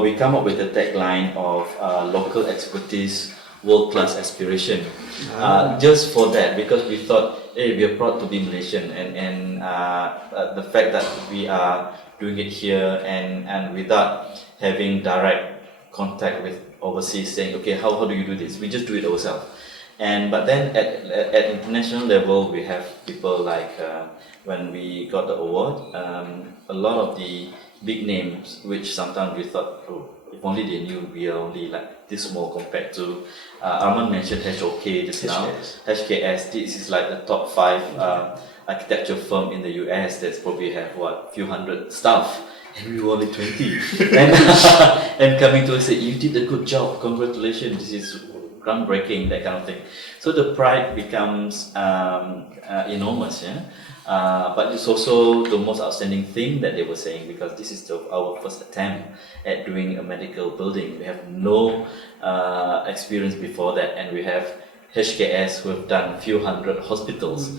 We come up with a tagline of local expertise, world-class aspiration. Just for that, because we thought, hey, we are proud to be Malaysian, and the fact that we are doing it here and without having direct contact with overseas, saying, okay, how do you do this? We just do it ourselves. But then at international level, we have people like when we got the award, a lot of the big names, which sometimes we thought, oh, if only they knew we are only like this small compared to. Arman mentioned HOK just now. HKS, this is like the top 5 architecture firm in the US that's probably have few hundred staff. And we were only 20. and coming to us say, you did a good job, congratulations, this is groundbreaking, that kind of thing. So the pride becomes enormous, yeah. But it's also the most outstanding thing that they were saying, because this is our first attempt at doing a medical building. We have no experience before that, and we have HKS who have done a few hundred hospitals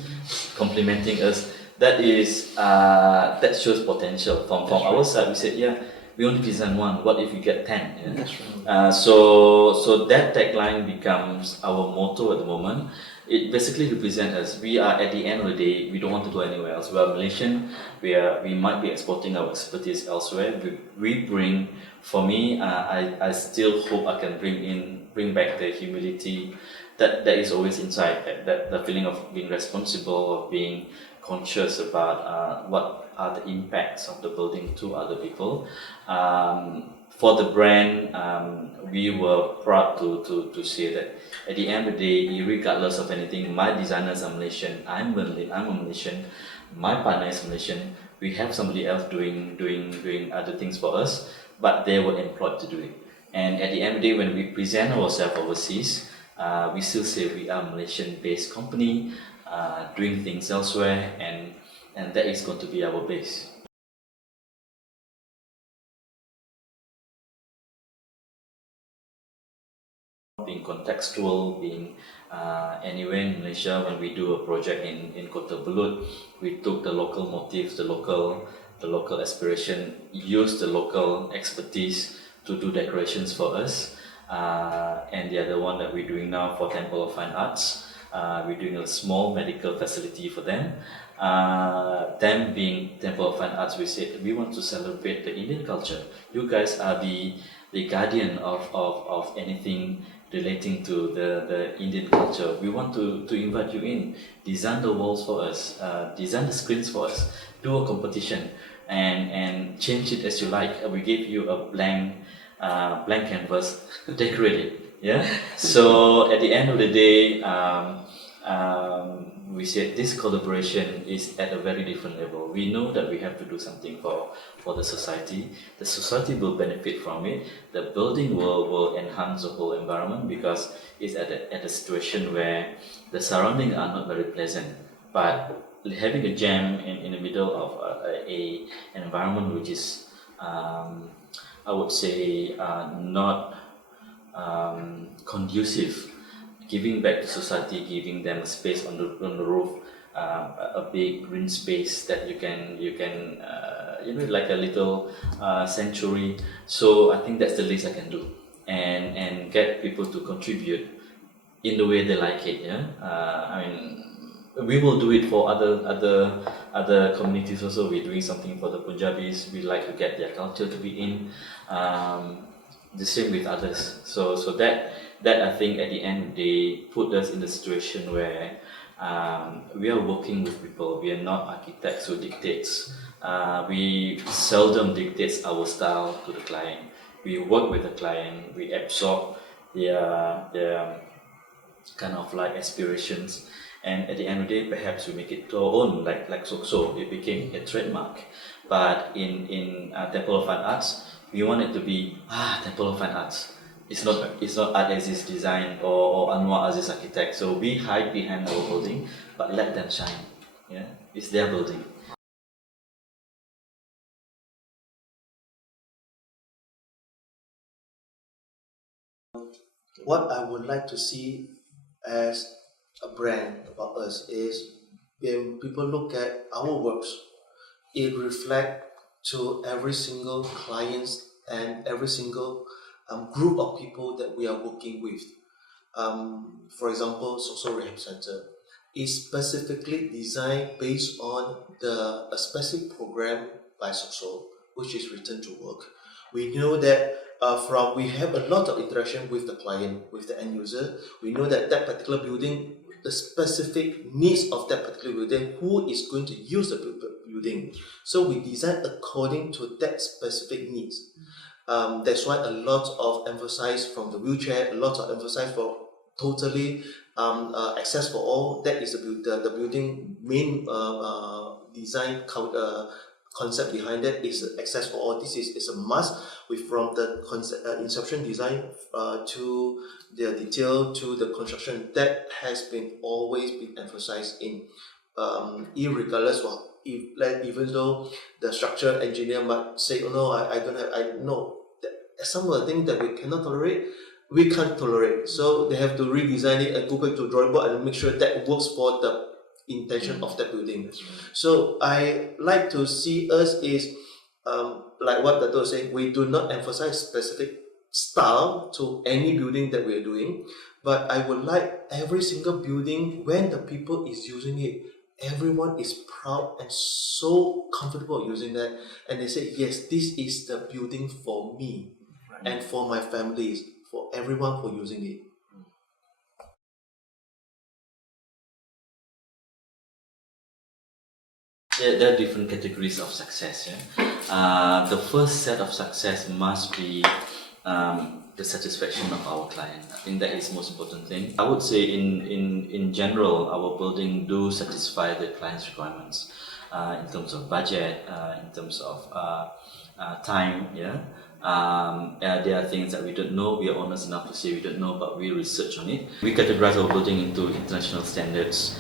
complimenting us. That is that shows potential. From our side, we said, yeah, we only design one. What if you get 10? Yeah? That's right. So that tagline becomes our motto at the moment. It basically represents us. We are, at the end of the day, we don't want to go anywhere else. We are Malaysian. We might be exporting our expertise elsewhere. We bring. For me, I still hope I can bring back the humility that is always inside. That the feeling of being responsible, of being conscious about what are the impacts of the building to other people. For the brand, we were proud to say that at the end of the day, regardless of anything, my designers are Malaysian, I'm a Malaysian, my partner is Malaysian, we have somebody else doing other things for us, but they were employed to do it. And at the end of the day, when we present ourselves overseas, we still say we are a Malaysian-based company, doing things elsewhere, and that is going to be our base. Being contextual, being anywhere in Malaysia, when we do a project in Kota Belud, we took the local motifs, the local aspiration, used the local expertise to do decorations for us. And the other one that we're doing now for Temple of Fine Arts, we're doing a small medical facility for them. Them being Temple of Fine Arts, we said we want to celebrate the Indian culture. You guys are the guardian of anything relating to the Indian culture. We want to invite you in, design the walls for us, design the screens for us, do a competition, and change it as you like. We give you a blank canvas, decorate it. Yeah. So at the end of the day, we said this collaboration is at a very different level. We know that we have to do something for the society. The society will benefit from it. The building will enhance the whole environment, because it's at a situation where the surroundings are not very pleasant. But having a gem in the middle of an environment which is, I would say, not conducive, giving back to society, giving them a space on the roof, a big green space that you can like a little sanctuary. So I think that's the least I can do, and get people to contribute in the way they like it. Yeah, I mean, we will do it for other communities also. We're doing something for the Punjabis. We like to get their culture to be in. The same with others. So that I think at the end they put us in the situation where we are working with people. We are not architects who dictates. We seldom dictates our style to the client. We work with the client. We absorb their kind of like aspirations, and at the end of the day, perhaps we make it to our own. Like so it became a trademark. But in Temple of Fine Arts, we want it to be Temple of Fine Arts. It's not Arte Axis design or Anuar Aziz architect. So we hide behind our building, but let them shine. Yeah, it's their building. What I would like to see as a brand about us is when people look at our works, it reflects to every single client's and every single group of people that we are working with. For example, Social Rehab Center is specifically designed based on a specific program by Social, which is Return to Work. We know that we have a lot of interaction with the client, with the end user. We know that particular building, the specific needs of that particular building, who is going to use the building. So we design according to that specific needs. That's why a lot of emphasis from the wheelchair, a lot of emphasis for totally access for all. That is the building main design concept behind it is access for all. This is a must. From the concept, inception design to the detail to the construction, that has been always been emphasized in, irregardless of even though the structural engineer might say, oh no, I don't have, I know some of the things that we cannot tolerate, we can't tolerate. So they have to redesign it and go back to drawing board and make sure that works for the intention of that building. So I like to see us is like what Datuk was saying, we do not emphasize specific style to any building that we are doing, but I would like every single building, when the people is using it, everyone is proud and so comfortable using that, and they say, yes, this is the building for me and for my families, for everyone for using it. There are different categories of success. Yeah? The first set of success must be the satisfaction of our client. I think that is the most important thing. I would say in general, our building do satisfy the client's requirements in terms of budget, in terms of time. Yeah. There are things that we don't know. We are honest enough to say we don't know, but we research on it. We categorize our building into international standards,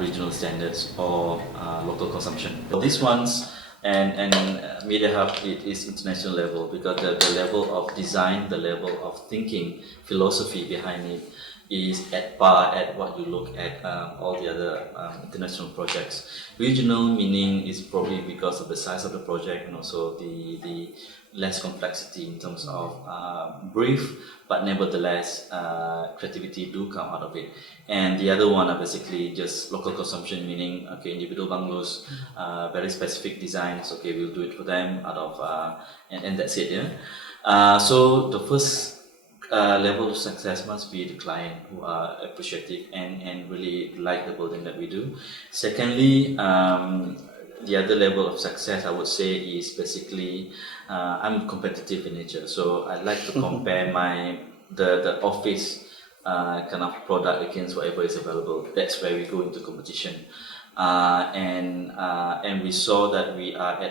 regional standards, or local consumption. So these ones and Media Hub, it is international level because the level of design, the level of thinking, philosophy behind it is at par at what you look at all the other international projects. Regional meaning is probably because of the size of the project and also the less complexity in terms of brief, but nevertheless creativity do come out of it. And the other one are basically just local consumption, meaning okay, individual bungalows, very specific designs. Okay, we'll do it for them out of and that's it. Yeah. So the first level of success must be the client who are appreciative and really like the building that we do. Secondly, the other level of success I would say is basically I'm competitive in nature, so I like to compare the office kind of product against whatever is available. That's where we go into competition, and we saw that we are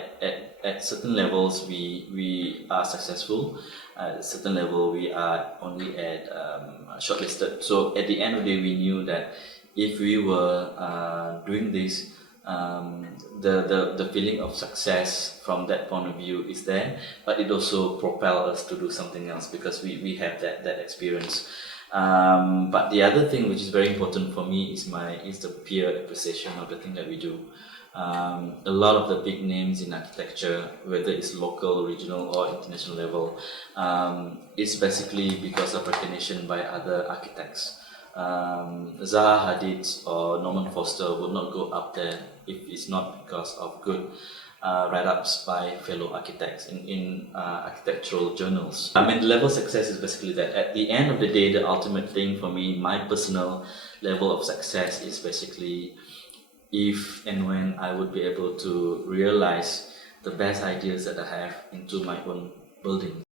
at certain levels we are successful. At a certain level we are only at shortlisted. So at the end of the day we knew that if we were doing this, the feeling of success from that point of view is there, but it also propels us to do something else because we have that experience. But the other thing which is very important for me is the peer appreciation of the thing that we do. A lot of the big names in architecture, whether it's local, regional, or international level, it's basically because of recognition by other architects. Zaha Hadid or Norman Foster would not go up there if it's not because of good write-ups by fellow architects in architectural journals. I mean, the level of success is basically that. At the end of the day, the ultimate thing for me, my personal level of success is basically if and when I would be able to realize the best ideas that I have into my own building.